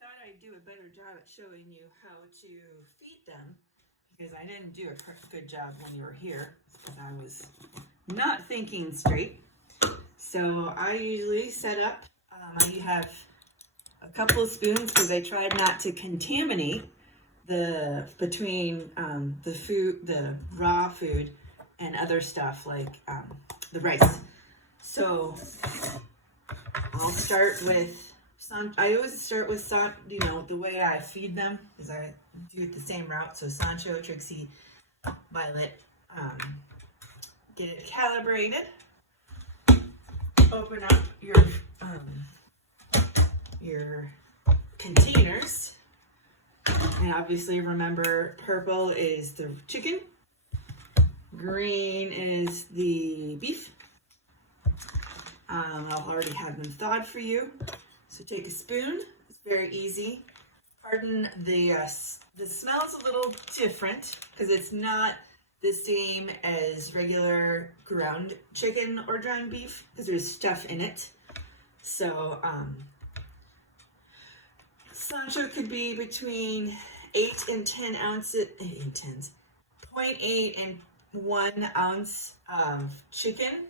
thought I'd do a better job at showing you how to feed them because I didn't do a good job when you were here because I was not thinking straight. So I usually set up, I have a couple of spoons because I tried not to contaminate between the food, the raw food and other stuff like the rice. So I'll start with I always start with the way I feed them because I do it the same route. So Sancho, Trixie, Violet, get it calibrated. Open up your containers, and obviously remember purple is the chicken, green is the beef. I'll already have them thawed for you. So take a spoon. It's very easy. Pardon the smell's a little different because it's not the same as regular ground chicken or ground beef because there's stuff in it. So Sancho could be between 8 and 10 ounces, 0.8 and 1 ounce of chicken.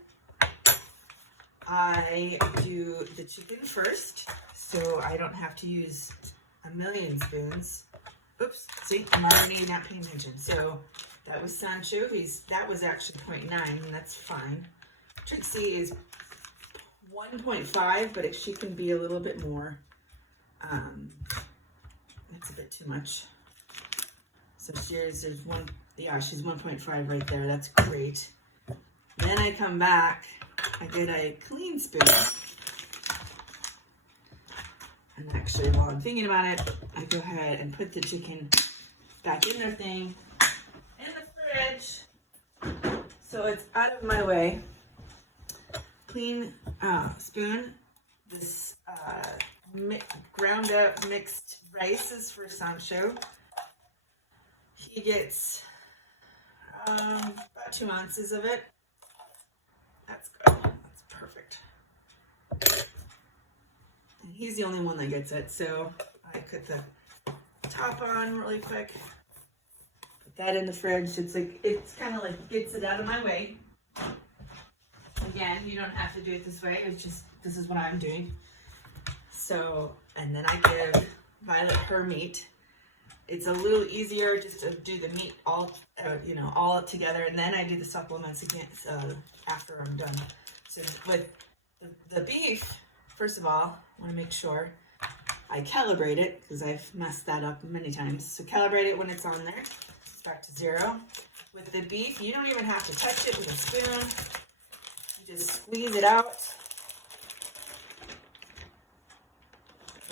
I do the chicken first, so I don't have to use a million spoons. Oops, see, I'm already not paying attention. So that was Sancho. That was actually 0.9, and that's fine. Trixie is 1.5, but if she can be a little bit more, that's a bit too much. So she's 1.5 right there. That's great. Then I come back. I get a clean spoon, and actually while I'm thinking about it, I go ahead and put the chicken back in their thing in the fridge so it's out of my way. Clean spoon. This ground up mixed rice is for Sancho. He gets about 2 ounces of it. That's good. That's perfect. And he's the only one that gets it, so I put the top on really quick. Put that in the fridge. It's kind of like gets it out of my way. Again, you don't have to do it this way. It's just this is what I'm doing. So, and then I give Violet her meat. It's a little easier just to do the meat all together, and then I do the supplements again after I'm done. So with the beef, first of all, I want to make sure I calibrate it because I've messed that up many times. So calibrate it when it's on there. It's back to 0. With the beef, you don't even have to touch it with a spoon. You just squeeze it out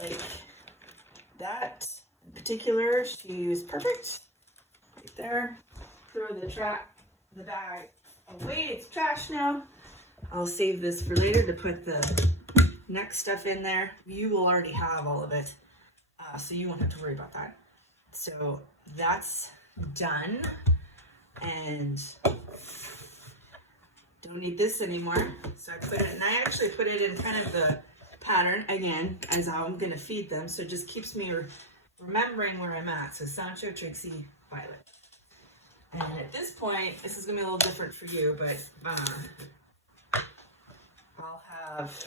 like that. In particular, she was perfect. Right there. Throw the bag away. It's trash now. I'll save this for later to put the next stuff in there. You will already have all of it, so you won't have to worry about that. So that's done, and don't need this anymore. So I actually put it in kind of the pattern again as how I'm gonna feed them. So it just keeps me remembering where I'm at. So Sancho, Trixie, Violet. And at this point, this is gonna be a little different for you, but I'll have,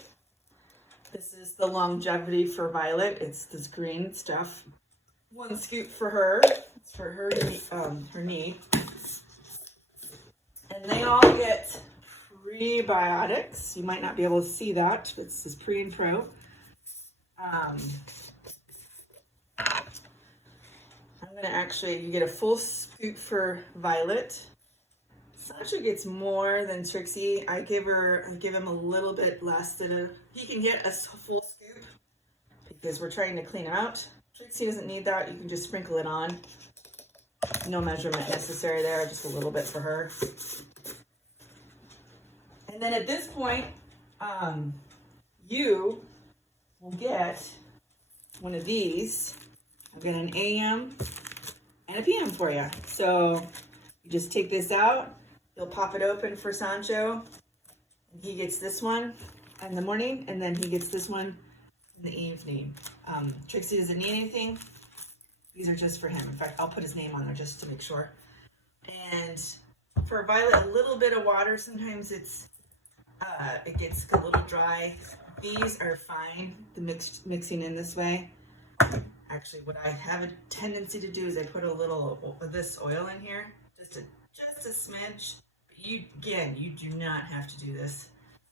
this is the longevity for Violet. It's this green stuff. 1 scoop for her. It's for her knee. And they all get prebiotics. You might not be able to see that, but this is pre and pro. You get a full scoop for Violet. Sancho gets more than Trixie. I give him a little bit less he can get a full scoop because we're trying to clean him out. Trixie doesn't need that. You can just sprinkle it on. No measurement necessary there, just a little bit for her. And then at this point, you will get one of these. I've got an AM and a PM for you. So you just take this out. You'll pop it open for Sancho. He gets this one in the morning, and then he gets this one in the evening. Trixie doesn't need anything. These are just for him. In fact, I'll put his name on there just to make sure. And for Violet, a little bit of water. Sometimes it gets a little dry. These are fine, the mixing in this way. Actually, what I have a tendency to do is I put a little of this oil in here, just a smidge. But you do not have to do this.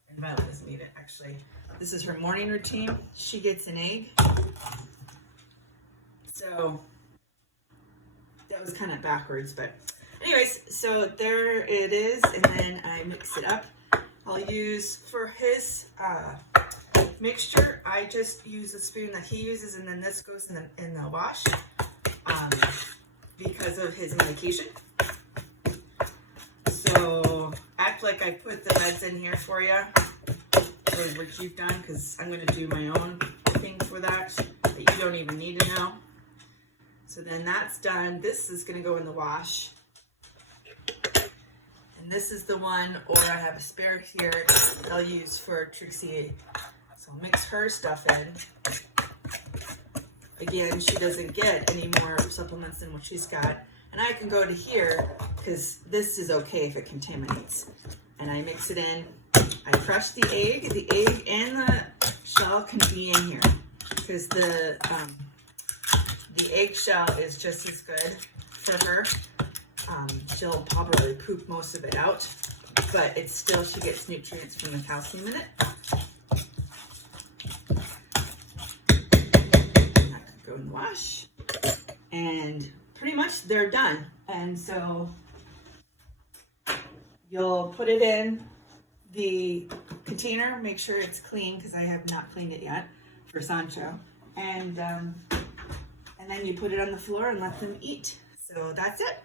And Violet doesn't need it, actually. This is her morning routine. She gets an egg. So that was kind of backwards, but anyways, so there it is. And then I mix it up. I'll use for his mixture, I just use the spoon that he uses, and then this goes in the wash because of his medication. So act like I put the meds in here for you, for what you've done, because I'm going to do my own thing for that you don't even need to know. So then that's done. This is going to go in the wash. And this is the one, or I have a spare here that I'll use for Trixie. So I'll mix her stuff in. Again, she doesn't get any more supplements than what she's got. And I can go to here, because this is okay if it contaminates. And I mix it in. I crush the egg. The egg and the shell can be in here, because the eggshell is just as good for her. She'll probably poop most of it out, but it's still, she gets nutrients from the calcium in it. And that could go in the wash. And pretty much they're done. And so you'll put it in the container, make sure it's clean, because I have not cleaned it yet for Sancho. And then you put it on the floor and let them eat. So that's it.